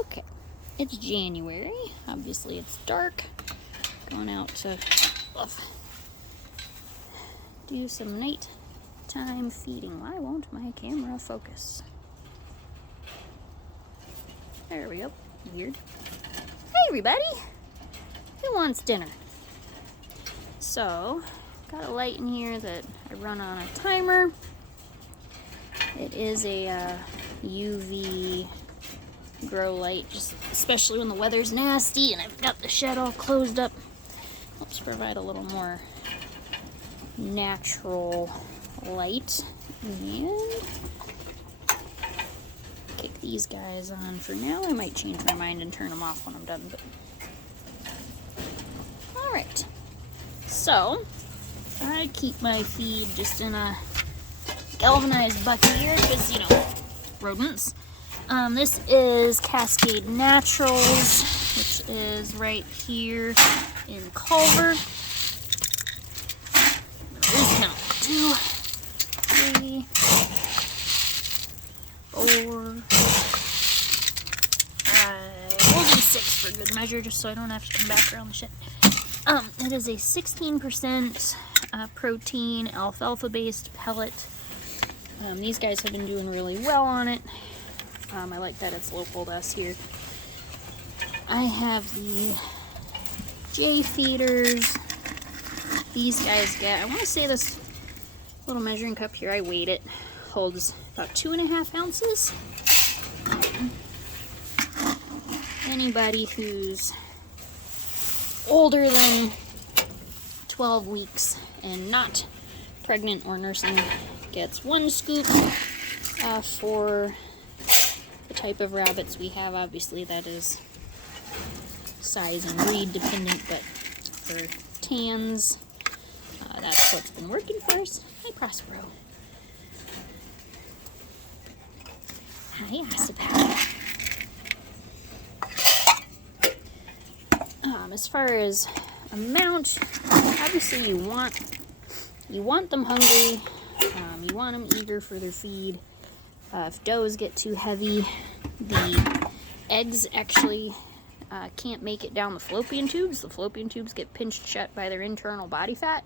Okay, it's January. Obviously it's dark. Going out to do some nighttime feeding. Why won't my camera focus? There we go. Weird. Hey everybody! Who wants dinner? So, got a light in here that I run on a timer. It is a UV grow light, just especially when the weather's nasty and I've got the shed all closed up. Helps provide a little more natural light. And kick these guys on for now. I might change my mind and turn them off when I'm done. But all right. So I keep my feed just in a galvanized bucket here because, you know, rodents. This is Cascade Naturals, which is right here in Culver. Let's count. 2, 3, 4, 5. We'll do 6 for good measure, just so I don't have to come back around the shed. It is a 16% protein alfalfa-based pellet. These guys have been doing really well on it. I like that it's local to us here. I have the J feeders. These guys get, I want to say this little measuring cup here, I weighed it, holds about 2.5 ounces. Anybody who's older than 12 weeks and not pregnant or nursing gets 1 scoop. For the type of rabbits we have, obviously that is size and breed dependent, but for tans, that's what's been working for us. Hi, Prospero. Hi, Ossipac. As far as amount, obviously you want them hungry. You want them eager for their feed. If does get too heavy, the eggs actually can't make it down the fallopian tubes. The fallopian tubes get pinched shut by their internal body fat.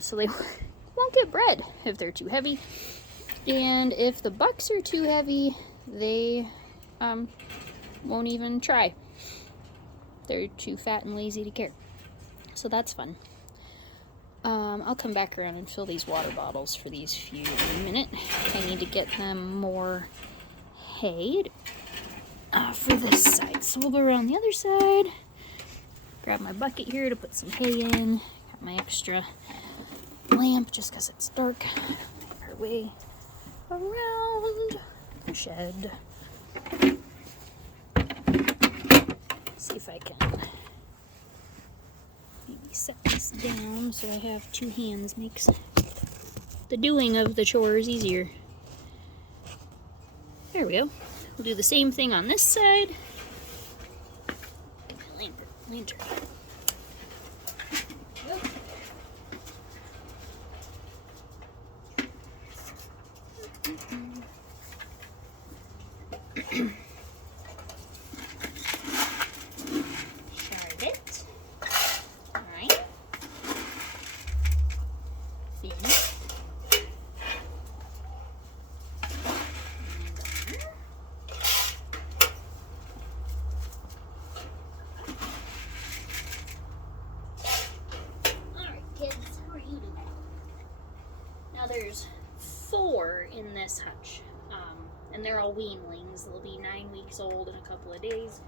So they won't get bred if they're too heavy. And if the bucks are too heavy, they won't even try. They're too fat and lazy to care. So that's fun. I'll come back around and fill these water bottles for these few in a minute. I need to get them more hay for this side. So we'll go around the other side. Grab my bucket here to put some hay in. Got my extra lamp just because it's dark. Make our way around the shed. See if I can maybe set this down so I have 2 hands. Makes the doing of the chores easier. There we go. We'll do the same thing on this side. Lantern. Charlotte. Alright. Finn. Alright, kids, how are you doing? Now there's 4 in this hutch. And they're all weanlings. They'll be 9 weeks old in a couple of days.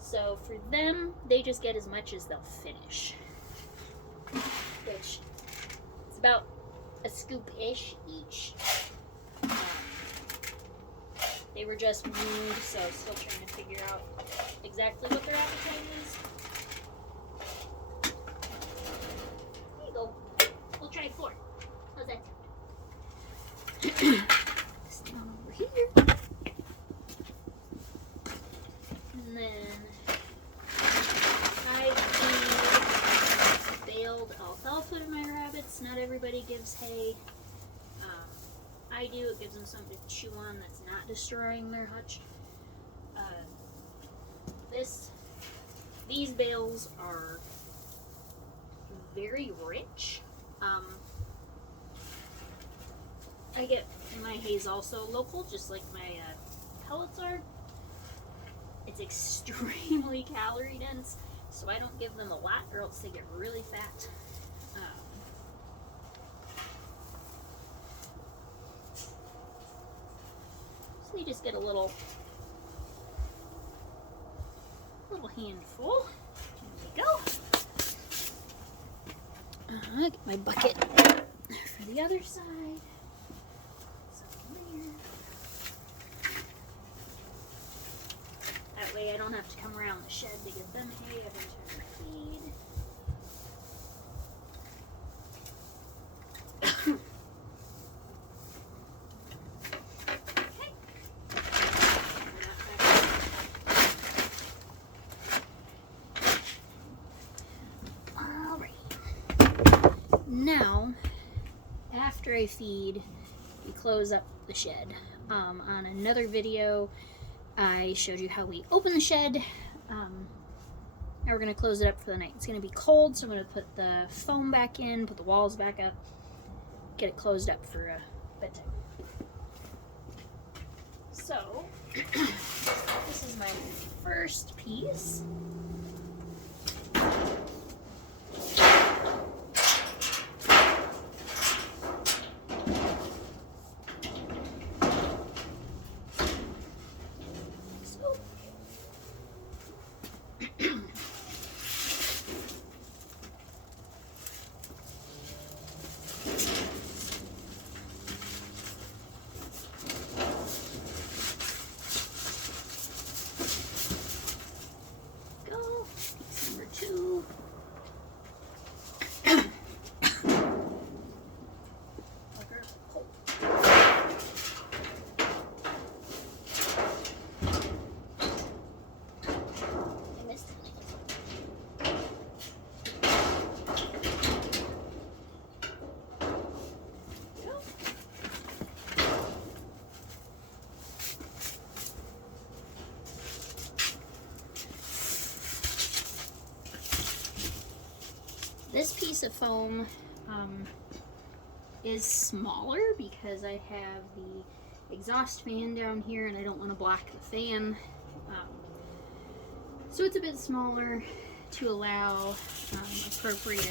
So for them, they just get as much as they'll finish. Which is about a scoop-ish each. They were just weaned, so still trying to figure out exactly what their appetite is. There you go. We'll try 4. How's that sound? This down over here. And then I feed baled alfalfa to my rabbits. Not everybody gives hay. I do. It gives them something to chew on that's not destroying their hutch. These bales are very rich. I get my hay's also local, just like my pellets are. It's extremely calorie dense, so I don't give them a lot or else they get really fat. So you just get a little handful. There we go. Get my bucket for the other side. That way I don't have to come around the shed to give them hay every time I feed. Now, after I feed, we close up the shed. On another video, I showed you how we open the shed. Now we're going to close it up for the night. It's going to be cold, so I'm going to put the foam back in, put the walls back up, get it closed up for bedtime. So, this is my first piece. This piece of foam is smaller because I have the exhaust fan down here and I don't want to block the fan. So it's a bit smaller to allow appropriate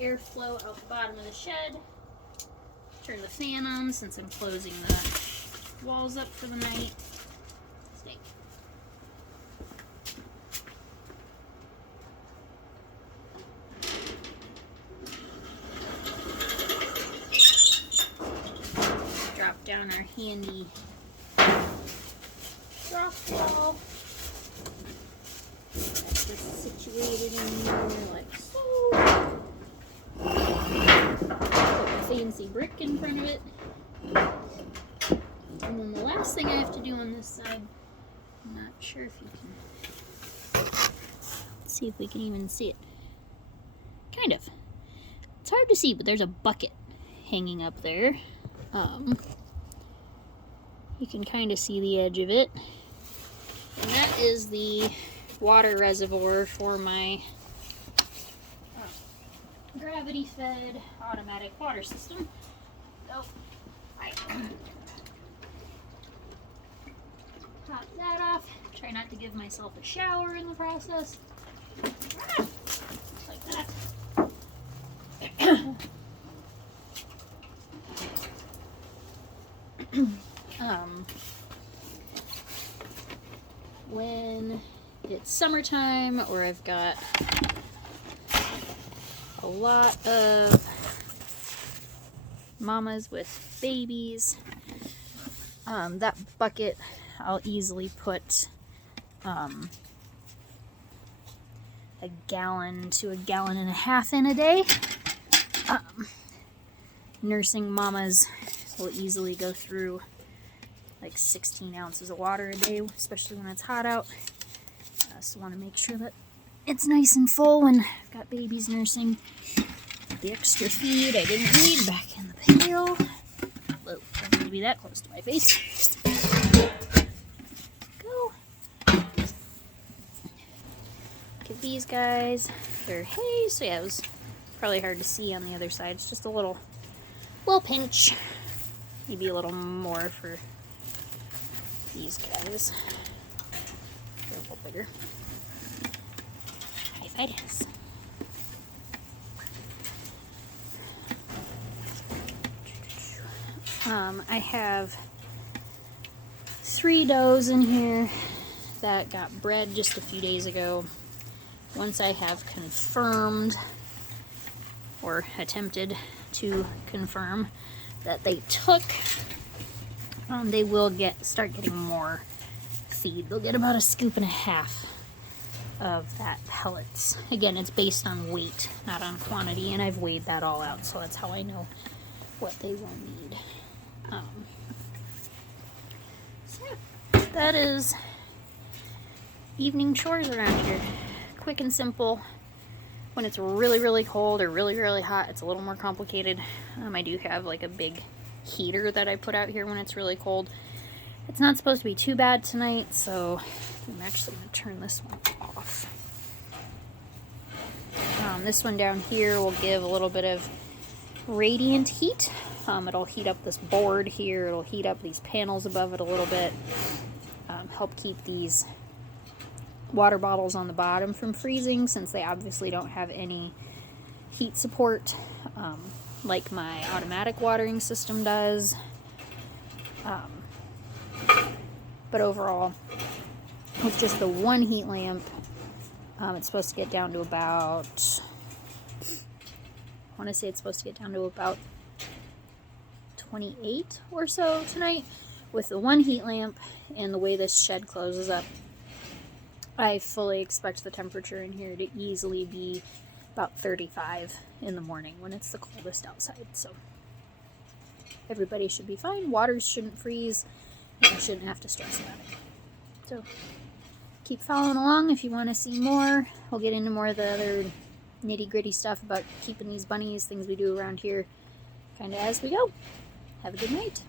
airflow out the bottom of the shed. Turn the fan on since I'm closing the walls up for the night. Stay. Drop down our handy drop wall. That's just situated in here like so. Put a fancy brick in front of it. And then the last thing I have to do on this side, I'm not sure if you can, let's see if we can even see it. Kind of. It's hard to see, but there's a bucket hanging up there. You can kind of see the edge of it. And that is the water reservoir for my gravity-fed automatic water system. So, top that off. Try not to give myself a shower in the process. Like that. When it's summertime or I've got a lot of mamas with babies, that bucket I'll easily put a gallon to a gallon and a half in a day. Nursing mamas will easily go through like 16 ounces of water a day, especially when it's hot out. So want to make sure that it's nice and full when I've got babies nursing. The extra feed I didn't need back in the pail. Whoa, don't need to be that close to my face. Go. these guys, they're hay, so yeah, it was probably hard to see on the other side. It's just a little pinch, maybe a little more for these guys. They're a little bigger. If it is. I have 3 does in here that got bred just a few days ago. Once I have confirmed or attempted to confirm that they took, they will start getting more feed. They'll get about 1.5 scoops of that pellets. Again, it's based on weight, not on quantity, and I've weighed that all out, so that's how I know what they will need. So yeah, that is evening chores around here. Quick and simple. When it's really, really cold or really, really hot, it's a little more complicated. I do have like a big heater that I put out here when it's really cold. It's not supposed to be too bad tonight, so I'm actually going to turn this one off. This one down here will give a little bit of radiant heat. It'll heat up this board here. It'll heat up these panels above it a little bit. Help keep these water bottles on the bottom from freezing, since they obviously don't have any heat support like my automatic watering system does. But overall, with just the one heat lamp, it's supposed to get down to about, I want to say it's supposed to get down to about 28 or so tonight. With the one heat lamp and the way this shed closes up, I fully expect the temperature in here to easily be about 35 in the morning when it's the coldest outside. So everybody should be fine. Waters shouldn't freeze. You shouldn't have to stress about it. So keep following along if you want to see more. We'll get into more of the other nitty-gritty stuff about keeping these bunnies, things we do around here, kind of as we go. Have a good night.